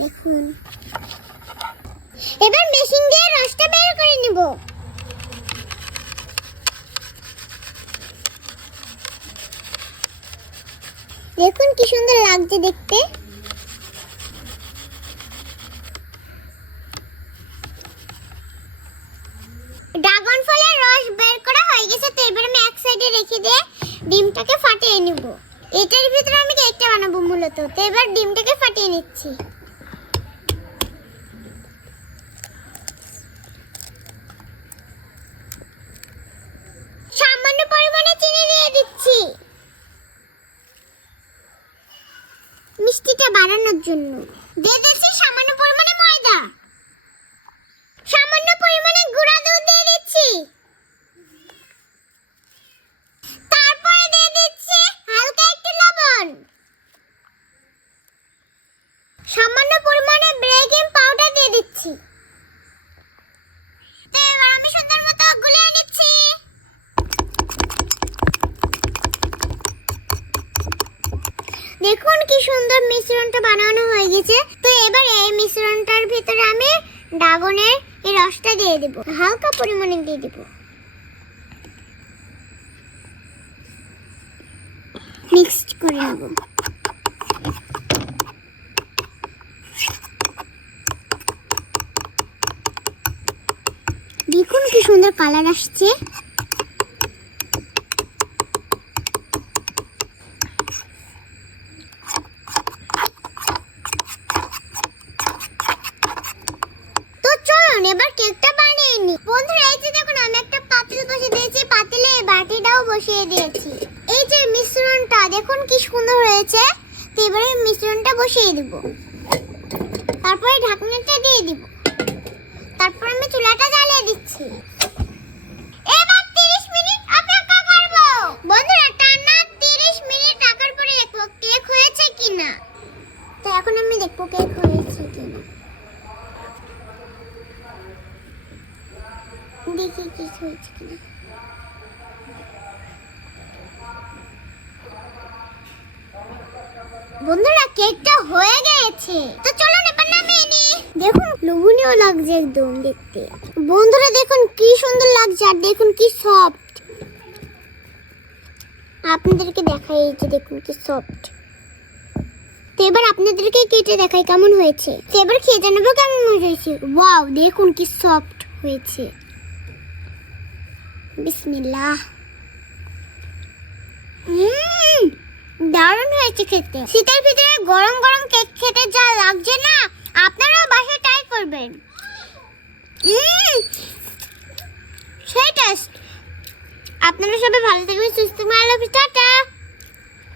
দেখুন, এবার মেশিন দিয়ে রসটা বের করে নিব। দেখুন কি সুন্দর লাগছে দেখতে। ড্রাগন ফলের রস বের করা হয়ে গেছে, তো এবার আমি এক সাইডে রেখে দিয়ে ডিমটাকে ফাটিয়ে নিব। এটার ভিতরে আমি কেকটা বানাবো মূলত, তো এবার ডিমটাকে ফাটিয়ে নিচ্ছি। সামান্য পরিমাণে চিনি দিয়ে দিচ্ছি মিষ্টিটা বাড়ানোর জন্য। দিয়ে দিচ্ছি সামান্য পরিমাণে ময়দা, সামান্য পরিমাণে গুঁড়া দুধ দিয়ে দিচ্ছি, তারপরে দিয়ে দিচ্ছি হালকা একটু লবণ, সামান্য পরিমাণে বেকিং পাউডার দিয়ে দিচ্ছি। তো এবার আমি সুন্দর মতো গুলিয়ে নিচ্ছি। দেখুন কি সুন্দর মিশ্রণটা বানানো হয়ে গেছে। তো এবার এই মিশ্রণটার ভিতরে আমি ড্রাগনের এই রসটা দিয়ে দেব, হালকা পরিমাণে দিয়ে দেব। মিক্সড করে নেব। দেখুন কি সুন্দর কালার আসছে। এবার কেকটা বানিয়ে নি। বন্ধুরা এই যে দেখুন, আমি একটা পাতিল বসিয়ে দিয়েছি, পাতিলে এই বাটিটাও বসিয়ে দিয়েছি। এই যে মিশ্রণটা দেখুন কি সুন্দর হয়েছে। তো এবারে মিশ্রণটা বসিয়ে দিব, তারপরে ঢাকনাটা দিয়ে দিব, তারপর আমি চুলাটা জ্বালিয়ে দিচ্ছি। এবার 30 মিনিট অপেক্ষা করব। বন্ধুরা টানা 30 মিনিট রাখার পরে দেখব কেক হয়েছে কিনা। তো এখন আমি দেখব কেক হয়েছে কিনা। দেখি কি হয়েছে কিনা। বন্ধুরা কেকটা হয়ে গেছে, তো চলুন এবার নামিয়ে নিই। দেখুন লোভনীয় লাগছে একদম দেখতে। বন্ধুরা দেখুন কি সুন্দর লাগছে, আর দেখুন কি সফট। আপনাদেরকে দেখাই, এই যে দেখুন কি সফট। তো এবার আপনাদেরকে কেটে দেখাই কেমন হয়েছে। তো এবার খেয়ে জানাবো কেমন হয়েছে। ওয়াও, দেখুন কি সফট হয়েছে। বিসমিল্লাহ। দারুণ হয়েছে খেতে। শীতের ভিতরে গরম গরম কেক খেতে যা লাগছে না, আপনারাও বাসায় ট্রাই করবেন। সেই টেস্ট। আপনারা সবাই ভালো থাকবেন, সুস্থ থাকবেন। টাটা।